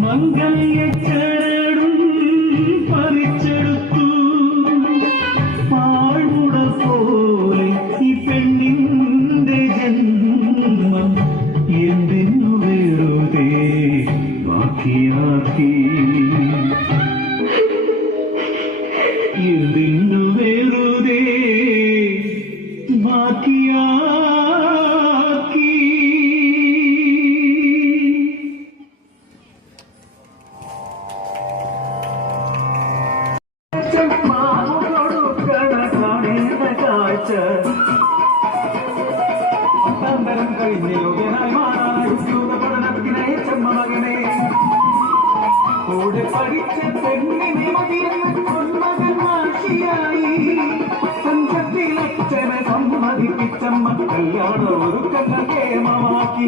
மங்கள் எச்ச கல்யாணம் ஒரு கண்ணே மாமாக்கி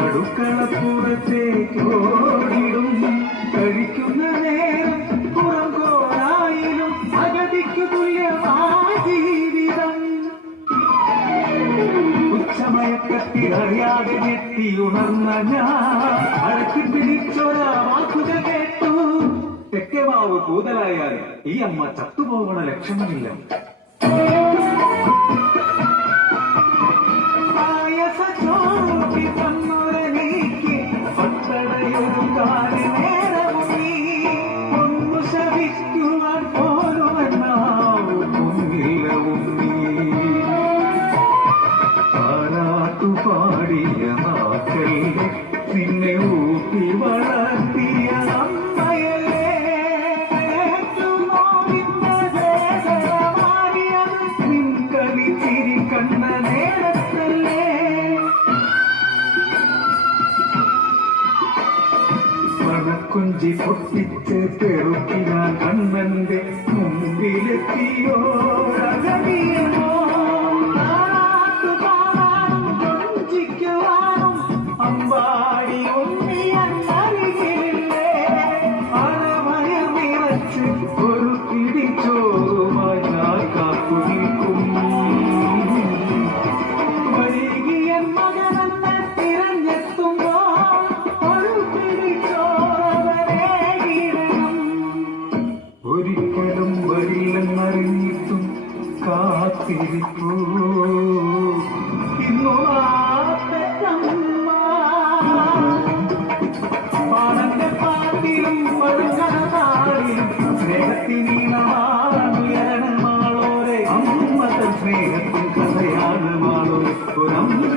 അടുക്കളപ്പുറത്തേക്കോടിടും കഴിക്കുന്ന നേരം ഉണർന്ന ഞാൻ കേട്ടു. ഈ അമ്മ ചത്തുപോകണ ലക്ഷണമില്ല. காட்சி பொட்டித்து பெருக்கினான் கண்ணந்தே முன்பிலத்தியோ அம்பாடி உண்மையன் அருகிலே அறமயர்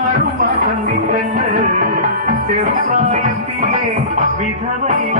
മാറുമാ സന്ധിക്കണ്ട് ചെറുപ്രായത്തിലെ വിധവയിൽ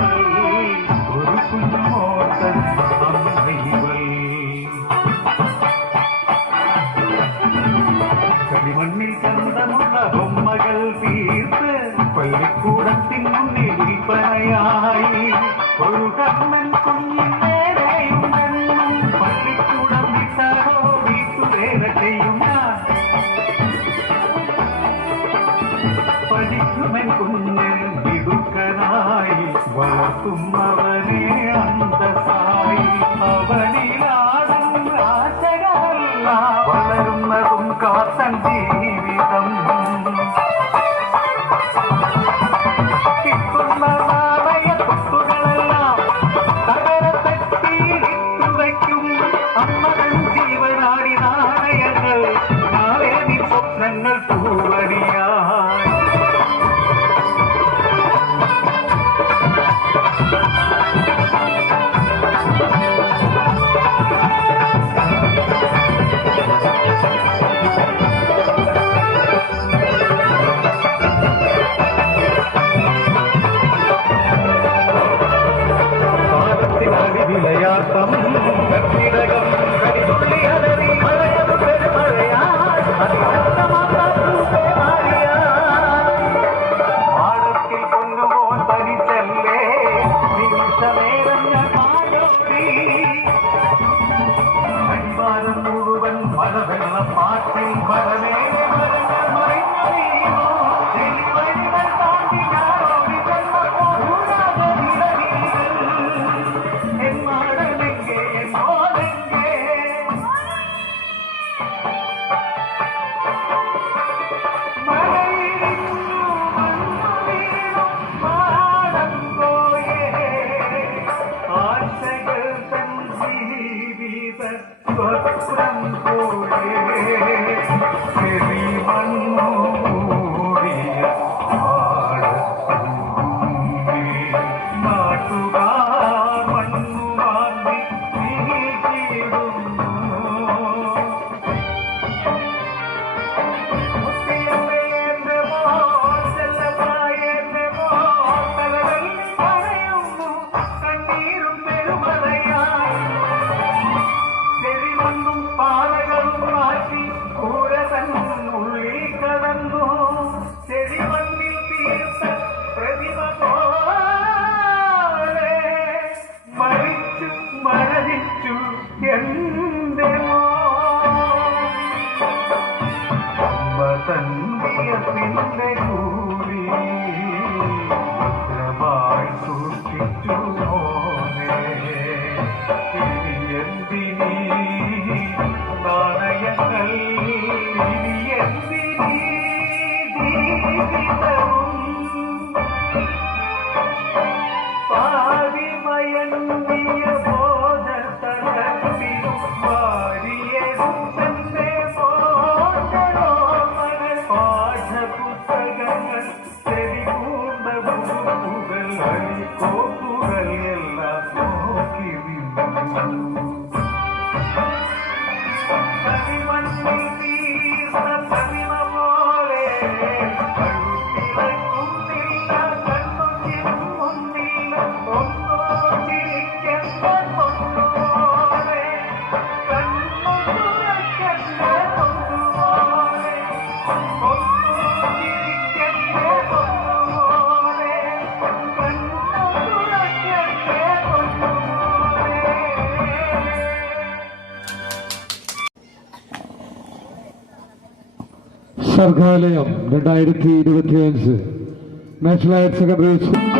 Thank. സർഗാലയം രണ്ടായിരത്തി ഇരുപത്തിയഞ്ച്. നാഷണൽ ഹയർ സെക്കൻഡറി സ്കൂൾ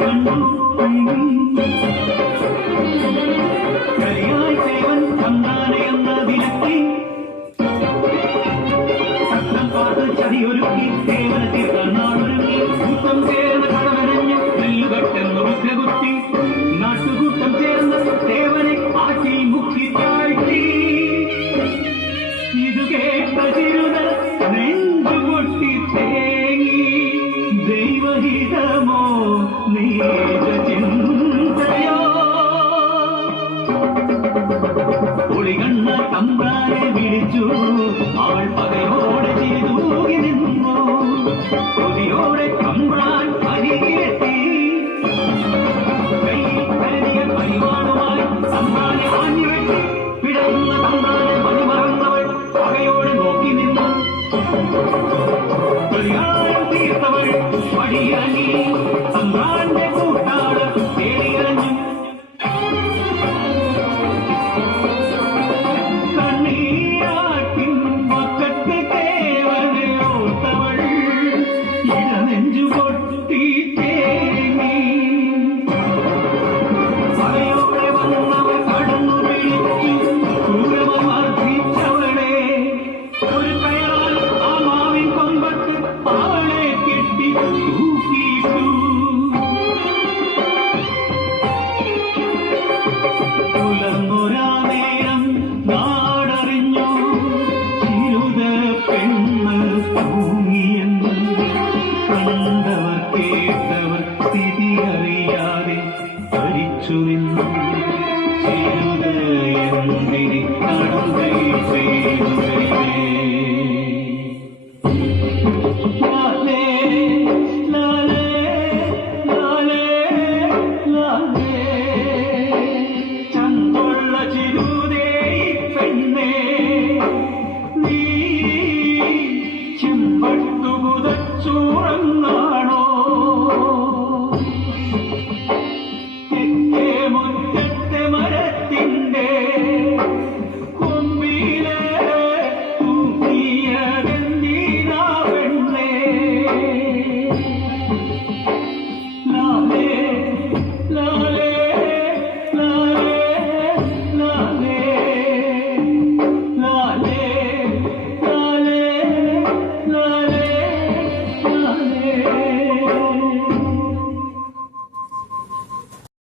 செய்வன் கரியாய் செய்வன் ചിരിച്ചു അവൾ പകയോടെ ചെയ്തു നിന്നു. കൊതിയോടെ കമ്പ്രാൻ അരികിലെത്തി. പരിമാണമായി സമ്മാനെ വാങ്ങിവെട്ടി പിടയുന്ന തമ്പ്രാനെ മതിമറന്നവൾ പകയോടെ നോക്കി നിന്നു. തീർത്തവൾ പടിയാനീ குலம்